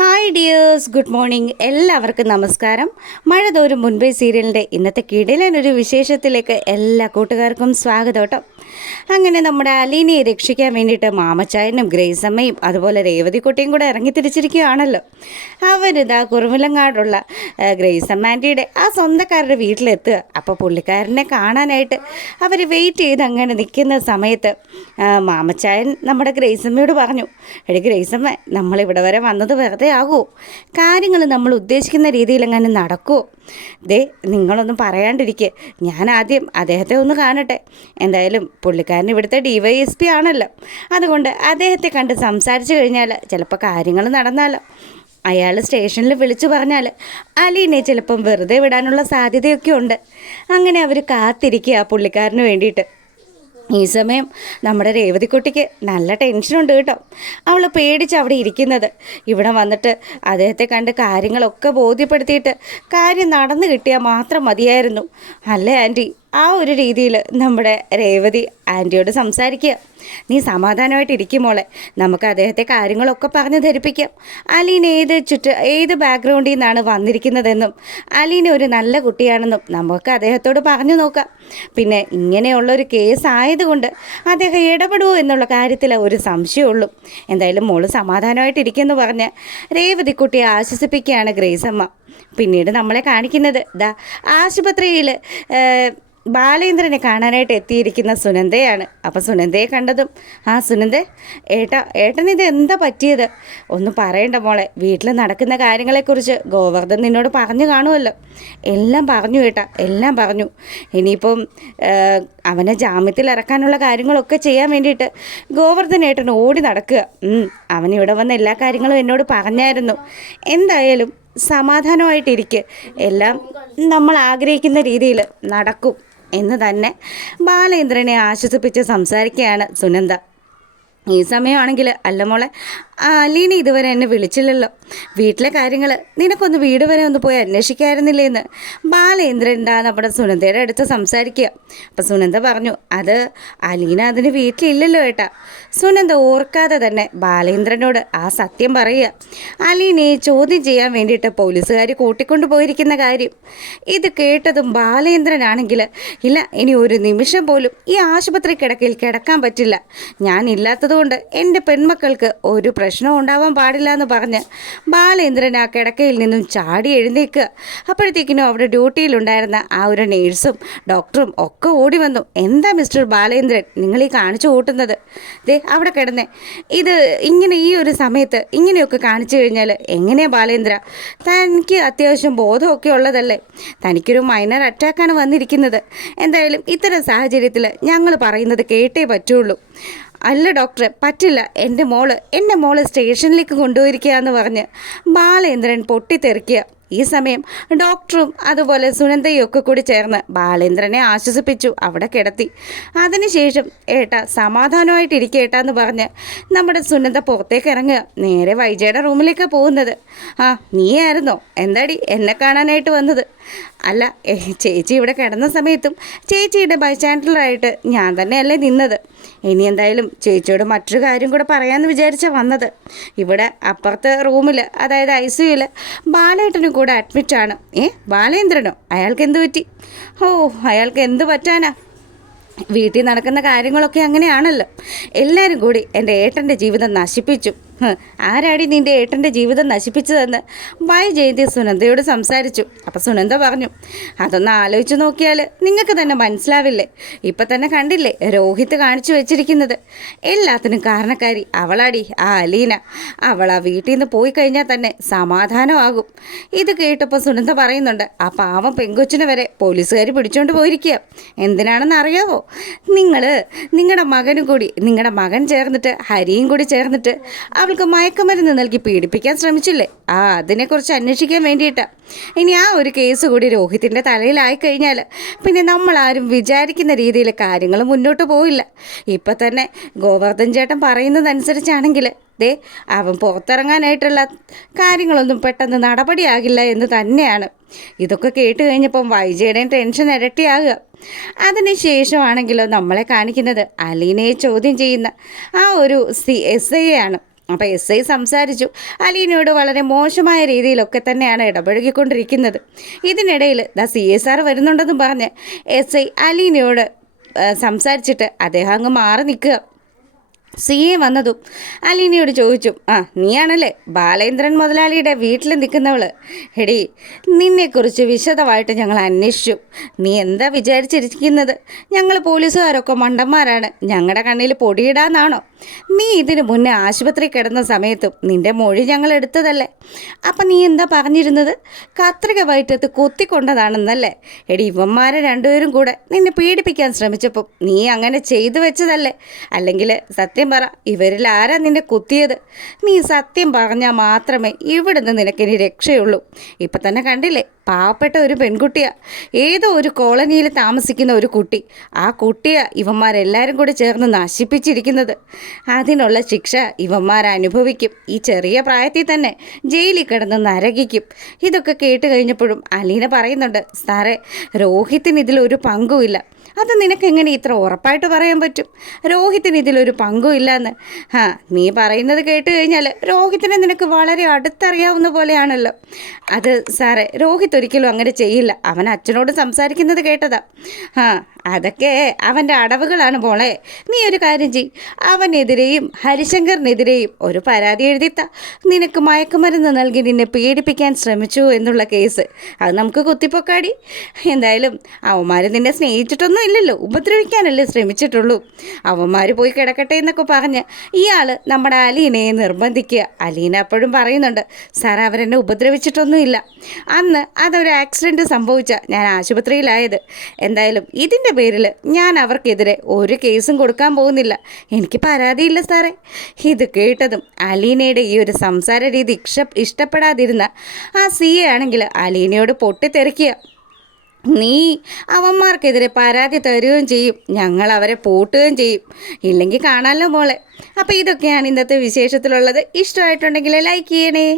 Hi dears, good morning. എല്ലാവർക്കും നമസ്കാരം. മഴ തോരും മുൻപേ സീരിയലിൻ്റെ ഇന്നത്തെ കിടിലനൊരു വിശേഷത്തിലേക്ക് എല്ലാ കൂട്ടുകാർക്കും സ്വാഗതം കേട്ടോ. അങ്ങനെ നമ്മുടെ അലീനയെ രക്ഷിക്കാൻ വേണ്ടിയിട്ട് മാമച്ചായനും ഗ്രേസമ്മയും അതുപോലെ രേവതിക്കുട്ടിയും കൂടെ ഇറങ്ങി തിരിച്ചിരിക്കുകയാണല്ലോ. അവരിതാ കുറുവിലങ്ങാടുള്ള ഗ്രേസമ്മ ആൻറ്റിയുടെ ആ സ്വന്തക്കാരുടെ വീട്ടിലെത്തുക. അപ്പോൾ പുള്ളിക്കാരനെ കാണാനായിട്ട് അവർ വെയിറ്റ് ചെയ്ത് അങ്ങനെ നിൽക്കുന്ന സമയത്ത് മാമച്ചായൻ നമ്മുടെ ഗ്രേസമ്മയോട് പറഞ്ഞു, എടി ഗ്രേസമ്മ, നമ്മളിവിടെ വരെ വന്നത് വെറുതെ ആകുമോ? കാര്യങ്ങൾ നമ്മൾ ഉദ്ദേശിക്കുന്ന രീതിയിൽ എങ്ങനെ നടക്കുമോ? നിങ്ങളൊന്നും പറയാണ്ടിരിക്കുക, ഞാൻ ആദ്യം അദ്ദേഹത്തെ ഒന്ന് കാണട്ടെ. എന്തായാലും പുള്ളിക്കാരൻ ഇവിടുത്തെ DYSP ആണല്ലോ, അതുകൊണ്ട് അദ്ദേഹത്തെ കണ്ട് സംസാരിച്ചു കഴിഞ്ഞാൽ ചിലപ്പോൾ കാര്യങ്ങൾ നടന്നാലോ. അയാൾ സ്റ്റേഷനിൽ വിളിച്ചു പറഞ്ഞാൽ അലീനെ ചിലപ്പം വെറുതെ വിടാനുള്ള സാധ്യതയൊക്കെ ഉണ്ട്. അങ്ങനെ അവർ കാത്തിരിക്കുക പുള്ളിക്കാരന് വേണ്ടിയിട്ട്. ഈ സമയം നമ്മുടെ രേവതിക്കുട്ടിക്ക് നല്ല ടെൻഷനുണ്ട് കേട്ടോ. അവൾ പേടിച്ച് അവിടെ ഇരിക്കുന്നത്. ഇവിടെ വന്നിട്ട് അദ്ദേഹത്തെ കണ്ട് കാര്യങ്ങളൊക്കെ ബോധ്യപ്പെടുത്തിയിട്ട് കാര്യം നടന്നു കിട്ടിയാൽ മാത്രം മതിയായിരുന്നു. അല്ലേ ആൻറ്റി? ആ ഒരു രീതിയിൽ നമ്മുടെ രേവതി ആൻറ്റിയോട് സംസാരിക്കുക. നീ സമാധാനമായിട്ടിരിക്കും മോളെ, നമുക്ക് അദ്ദേഹത്തെ കാര്യങ്ങളൊക്കെ പറഞ്ഞ് ധരിപ്പിക്കാം. അലീന ഏത് ബാക്ക്ഗ്രൗണ്ടിൽ നിന്നാണ് വന്നിരിക്കുന്നതെന്നും അലീന ഒരു നല്ല കുട്ടിയാണെന്നും നമുക്ക് അദ്ദേഹത്തോട് പറഞ്ഞു നോക്കാം. പിന്നെ ഇങ്ങനെയുള്ളൊരു കേസ് ആയതുകൊണ്ട് അദ്ദേഹം ഇടപെടുമോ എന്നുള്ള കാര്യത്തിൽ ഒരു സംശയമുള്ളൂ. എന്തായാലും മോള് സമാധാനമായിട്ടിരിക്കുമെന്ന് പറഞ്ഞ് രേവതിക്കുട്ടിയെ ആശ്വസിപ്പിക്കുകയാണ് ഗ്രേസമ്മ. പിന്നീട് നമ്മളെ കാണിക്കുന്നത് ആശുപത്രിയിൽ ബാലേന്ദ്രനെ കാണാനായിട്ട് എത്തിയിരിക്കുന്ന സുനന്ദയാണ്. അപ്പോൾ സുനന്ദയെ കണ്ടതും, സുനന്ദേ, ഏട്ടനിത് എന്താ പറ്റിയത്? ഒന്നും പറയണ്ട മോളെ, വീട്ടിൽ നടക്കുന്ന കാര്യങ്ങളെക്കുറിച്ച് ഗോവർദ്ധൻ നിന്നോട് പറഞ്ഞു കാണുമല്ലോ. എല്ലാം പറഞ്ഞു ഏട്ടാ, എല്ലാം പറഞ്ഞു. ഇനിയിപ്പം അവനെ ജാമ്യത്തിൽ ഇറക്കാനുള്ള കാര്യങ്ങളൊക്കെ ചെയ്യാൻ വേണ്ടിയിട്ട് ഗോവർദ്ധൻ ഏട്ടൻ ഓടി നടക്കുക. അവനിവിടെ വന്ന എല്ലാ കാര്യങ്ങളും എന്നോട് പറഞ്ഞായിരുന്നു. എന്തായാലും സമാധാനമായിട്ടിരിക്കുക, എല്ലാം നമ്മൾ ആഗ്രഹിക്കുന്ന രീതിയിൽ നടക്കും എന്ന് തന്നെ ബാലേന്ദ്രനെ ആശ്വസിപ്പിച്ച് സംസാരിക്കുകയാണ് സുനന്ദ. ഈ സമയമാണെങ്കിൽ, അല്ല മോളെ, അലീന ഇതുവരെ എന്നെ വിളിച്ചില്ലല്ലോ. വീട്ടിലെ കാര്യങ്ങൾ നിനക്കൊന്ന് വീട് വരെ ഒന്ന് പോയി അന്വേഷിക്കായിരുന്നില്ലേ എന്ന് ബാലേന്ദ്രൻ നമ്മുടെ സുനന്ദയുടെ അടുത്ത് സംസാരിക്കുക. അപ്പം സുനന്ദ പറഞ്ഞു, അത് അലീന അതിന് വീട്ടിലില്ലല്ലോ ഏട്ടാ. സുനന്ദ ഓർക്കാതെ തന്നെ ബാലേന്ദ്രനോട് ആ സത്യം പറയുക. അലീനയെ ചോദ്യം ചെയ്യാൻ വേണ്ടിയിട്ട് പോലീസുകാർ കൂട്ടിക്കൊണ്ടു പോയിരിക്കുന്ന കാര്യം ഇത് കേട്ടതും ബാലേന്ദ്രനാണെങ്കിൽ, ഇല്ല, ഇനി ഒരു നിമിഷം പോലും ഈ ആശുപത്രി കിടക്കയിൽ കിടക്കാൻ പറ്റില്ല. ഞാനില്ലാത്തതുകൊണ്ട് എൻ്റെ പെൺമക്കൾക്ക് ഒരു പ്രശ്നം ഉണ്ടാവാൻ പാടില്ല എന്ന് പറഞ്ഞ് ബാലേന്ദ്രൻ ആ കിടക്കയിൽ നിന്നും ചാടി എഴുന്നേക്കുക. അപ്പോഴത്തേക്കിനും അവിടെ ഡ്യൂട്ടിയിലുണ്ടായിരുന്ന ആ ഒരു നേഴ്സും ഡോക്ടറും ഒക്കെ ഓടി വന്നു. എന്താ മിസ്റ്റർ ബാലേന്ദ്രൻ നിങ്ങൾ ഈ കാണിച്ചു കൂട്ടുന്നത്? അവിടെ കിടന്നേ, ഇത് ഇങ്ങനെ ഈ ഒരു സമയത്ത് ഇങ്ങനെയൊക്കെ കാണിച്ചു കഴിഞ്ഞാൽ എങ്ങനെയാണ് ബാലേന്ദ്ര? തനിക്ക് അത്യാവശ്യം ബോധമൊക്കെ ഉള്ളതല്ലേ? തനിക്കൊരു മൈനർ അറ്റാക്കാണ് വന്നിരിക്കുന്നത്. എന്തായാലും ഇത്തരം സാഹചര്യത്തിൽ ഞങ്ങൾ പറയുന്നത് കേട്ടേ പറ്റുള്ളൂ. അല്ല ഡോക്ടറെ, പറ്റില്ല, എൻ്റെ മോള് സ്റ്റേഷനിലേക്ക് കൊണ്ടുപോയിരിക്കുക എന്ന് പറഞ്ഞ് ബാലേന്ദ്രൻ പൊട്ടിത്തെറിക്കുക. ഈ സമയം ഡോക്ടറും അതുപോലെ സുനന്ദയും ഒക്കെ കൂടി ചേർന്ന് ബാലേന്ദ്രനെ ആശ്വസിപ്പിച്ചു, അവിടെ കിടത്തി. അതിനുശേഷം ഏട്ടാ സമാധാനമായിട്ടിരിക്കേട്ടാ എന്ന് പറഞ്ഞ് നമ്മുടെ സുനന്ദ പുറത്തേക്ക് ഇറങ്ങുക. നേരെ വൈജയുടെ റൂമിലേക്ക് പോകുന്നത്. നീയായിരുന്നോ? എന്താടി എന്നെ കാണാനായിട്ട് വന്നത്? അല്ല, ചേച്ചി ഇവിടെ കിടന്ന സമയത്തും ചേച്ചിയുടെ ബൈസ്റ്റാൻഡറായിട്ട് ഞാൻ തന്നെയല്ലേ നിന്നത്. ഇനി എന്തായാലും ചേച്ചിയോട് മറ്റൊരു കാര്യം കൂടെ പറയാമെന്ന് വിചാരിച്ചാണ് വന്നത്. ഇവിടെ അപ്പുറത്തെ റൂമിൽ, അതായത് ICUയിൽ ബാലേട്ടനും കൂടെ അഡ്മിറ്റാണ്. ബാലേന്ദ്രനോ? അയാൾക്ക് എന്ത് പറ്റി? അയാൾക്ക് എന്ത് പറ്റാനാ? വീട്ടിൽ നടക്കുന്ന കാര്യങ്ങളൊക്കെ അങ്ങനെയാണല്ലോ. എല്ലാവരും കൂടി എൻ്റെ ഏട്ടൻ്റെ ജീവിതം നശിപ്പിച്ചു. ആരാടി നിൻ്റെ ഏട്ടൻ്റെ ജീവിതം നശിപ്പിച്ചതെന്ന് ജയന്തി സുനന്ദയോട് സംസാരിച്ചു. അപ്പോൾ സുനന്ദ പറഞ്ഞു, അതൊന്ന് ആലോചിച്ച് നോക്കിയാൽ നിങ്ങൾക്ക് തന്നെ മനസ്സിലാവില്ലേ? ഇപ്പം തന്നെ കണ്ടില്ലേ രോഹിത് കാണിച്ചു വെച്ചിരിക്കുന്നത്? എല്ലാത്തിനും കാരണക്കാരി അവളാടി, ആ അലീന. അവൾ ആ വീട്ടിൽ നിന്ന് പോയി കഴിഞ്ഞാൽ തന്നെ സമാധാനമാകും. ഇത് കേട്ടപ്പോൾ സുനന്ദ പറയുന്നുണ്ട്, ആ പാവം പെങ്കൊച്ചിനെ വരെ പോലീസുകാർ പിടിച്ചുകൊണ്ട് പോയിരിക്കുക. എന്തിനാണെന്ന് അറിയാവോ? നിങ്ങളുടെ മകനും കൂടി, നിങ്ങളുടെ മകൻ ചേർന്നിട്ട്, ഹരിയും കൂടി ചേർന്നിട്ട് അവൾക്ക് മയക്കുമരുന്ന് നൽകി പീഡിപ്പിക്കാൻ ശ്രമിച്ചില്ലേ? അതിനെക്കുറിച്ച് അന്വേഷിക്കാൻ വേണ്ടിയിട്ടാണ്. ഇനി ആ ഒരു കേസ് കൂടി രോഹിത്തിൻ്റെ തലയിലായി കഴിഞ്ഞാൽ പിന്നെ നമ്മളാരും വിചാരിക്കുന്ന രീതിയിൽ കാര്യങ്ങൾ മുന്നോട്ട് പോയില്ല. ഇപ്പം തന്നെ ഗോവർദ്ധൻ ചേട്ടൻ പറയുന്നതനുസരിച്ചാണെങ്കിൽ അവൻ പുറത്തിറങ്ങാനായിട്ടുള്ള കാര്യങ്ങളൊന്നും പെട്ടെന്ന് നടപടിയാകില്ല എന്ന് തന്നെയാണ്. ഇതൊക്കെ കേട്ട് കഴിഞ്ഞപ്പം വൈജയുടെയും ടെൻഷൻ ഇരട്ടിയാകുക. അതിനുശേഷമാണെങ്കിലോ നമ്മളെ കാണിക്കുന്നത് അലീനയെ ചോദ്യം ചെയ്യുന്ന ആ ഒരു SI ആണ്. അപ്പോൾ എസ് ഐ സംസാരിച്ചു. അലീനയോട് വളരെ മോശമായ രീതിയിലൊക്കെ തന്നെയാണ് ഇടപഴകിക്കൊണ്ടിരിക്കുന്നത്. ഇതിനിടയിൽ CSR വരുന്നുണ്ടെന്ന് പറഞ്ഞ് എസ് ഐ അലീനയോട് സംസാരിച്ചിട്ട് അദ്ദേഹം അങ്ങ് മാറി നിൽക്കുക. CA വന്നതും അലീനയോട് ചോദിച്ചു, നീയാണല്ലേ ബാലേന്ദ്രൻ മുതലാളിയുടെ വീട്ടിൽ നിൽക്കുന്നവൾ? എടി, നിന്നെക്കുറിച്ച് വിശദമായിട്ട് ഞങ്ങൾ അന്വേഷിച്ചു. നീ എന്താ വിചാരിച്ചിരിക്കുന്നത്? ഞങ്ങൾ പോലീസുകാരൊക്കെ മണ്ടന്മാരാണ്, ഞങ്ങളുടെ കണ്ണിൽ പൊടിയിടാന്നാണോ? നീ ഇതിനു മുന്നേ ആശുപത്രി കിടന്ന സമയത്തും നിന്റെ മൊഴി ഞങ്ങൾ എടുത്തതല്ലേ? അപ്പം നീ എന്താ പറഞ്ഞിരുന്നത്? കത്രിക വയറ്റത്ത് കുത്തിക്കൊണ്ടതാണെന്നല്ലേ? എടി, ഇവന്മാരെ രണ്ടുപേരും കൂടെ നിന്നെ പീഡിപ്പിക്കാൻ ശ്രമിച്ചപ്പോൾ നീ അങ്ങനെ ചെയ്തു വെച്ചതല്ലേ? അല്ലെങ്കിൽ സത്യം പറ, ഇവരിൽ ആരാ നിന്നെ കുത്തിയത്? നീ സത്യം പറഞ്ഞാൽ മാത്രമേ ഇവിടുന്ന് നിനക്കിനി രക്ഷയുള്ളൂ. ഇപ്പം തന്നെ കണ്ടില്ലേ, പാവപ്പെട്ട ഒരു പെൺകുട്ടിയാണ്, ഏതോ ഒരു കോളനിയിൽ താമസിക്കുന്ന ഒരു കുട്ടി. ആ കുട്ടിയാണ് ഇവന്മാരെല്ലാവരും കൂടി ചേർന്ന് നശിപ്പിച്ചിരിക്കുന്നത്. അതിനുള്ള ശിക്ഷ ഇവന്മാർ അനുഭവിക്കും. ഈ ചെറിയ പ്രായത്തിൽ തന്നെ ജയിലിൽ കിടന്ന് നരകിക്കും. ഇതൊക്കെ കേട്ട് കഴിഞ്ഞപ്പോഴും അലീന പറയുന്നുണ്ട്, സാറേ, രോഹിത്തിന് ഇതിലൊരു പങ്കുമില്ല. അത് നിനക്കെങ്ങനെ ഇത്ര ഉറപ്പായിട്ട് പറയാൻ പറ്റും? രോഹിത്തിന് ഇതിലൊരു പങ്കും ഇല്ലയെന്ന്. നീ പറയുന്നത് കേട്ട് കഴിഞ്ഞാൽ രോഹിത്തിനെ നിനക്ക് വളരെ അടുത്തറിയാവുന്ന പോലെയാണല്ലോ. അത് സാറേ, രോഹിത് ഒരിക്കലും അങ്ങനെ ചെയ്യില്ല. അവൻ അച്ഛനോട് സംസാരിക്കുന്നത് കേട്ടതാ. അതൊക്കെ അവൻ്റെ അടവുകളാണ് പോളെ. നീ ഒരു കാര്യം ചെയ്യ്, അവനെതിരെയും ഹരിശങ്കറിനെതിരെയും ഒരു പരാതി എഴുതിത്ത. നിനക്ക് മയക്കുമരുന്ന് നൽകി നിന്നെ പീഡിപ്പിക്കാൻ ശ്രമിച്ചു എന്നുള്ള കേസ് അത് നമുക്ക് കുത്തിപ്പൊക്കാടി. എന്തായാലും അവന്മാർ നിന്നെ സ്നേഹിച്ചിട്ടൊന്നും ഇല്ലല്ലോ, ഉപദ്രവിക്കാനല്ലേ ശ്രമിച്ചിട്ടുള്ളൂ. അവന്മാർ പോയി കിടക്കട്ടെ എന്നൊക്കെ പറഞ്ഞ് ഇയാൾ നമ്മുടെ അലീനയെ നിർബന്ധിക്കുക. അലീന അപ്പോഴും പറയുന്നുണ്ട്, സാർ, അവരെന്നെ ഉപദ്രവിച്ചിട്ടൊന്നുമില്ല. അന്ന് അതൊരു ആക്സിഡൻറ്റ് സംഭവിച്ച ഞാൻ ആശുപത്രിയിലായത്. എന്തായാലും ഇതിൻ്റെ പേരിൽ ഞാൻ അവർക്കെതിരെ ഒരു കേസും കൊടുക്കാൻ പോകുന്നില്ല. എനിക്ക് പരാതിയില്ല സാറേ. ഇത് കേട്ടതും അലീനയുടെ ഈ ഒരു സംസാര രീതി ഇഷ്ടപ്പെടാതിരുന്ന ആ CA ആണെങ്കിൽ അലീനയോട് പൊട്ടിത്തെറിക്കുക. നീ അവന്മാർക്കെതിരെ പരാതി തരുകയും ചെയ്യും, ഞങ്ങൾ അവരെ പൂട്ടുകയും ചെയ്യും. ഇല്ലെങ്കിൽ കാണാമല്ലോ മോളെ. അപ്പോൾ ഇതൊക്കെയാണ് ഇന്നത്തെ വിശേഷത്തിലുള്ളത്. ഇഷ്ടമായിട്ടുണ്ടെങ്കിൽ ലൈക്ക് ചെയ്യണേ.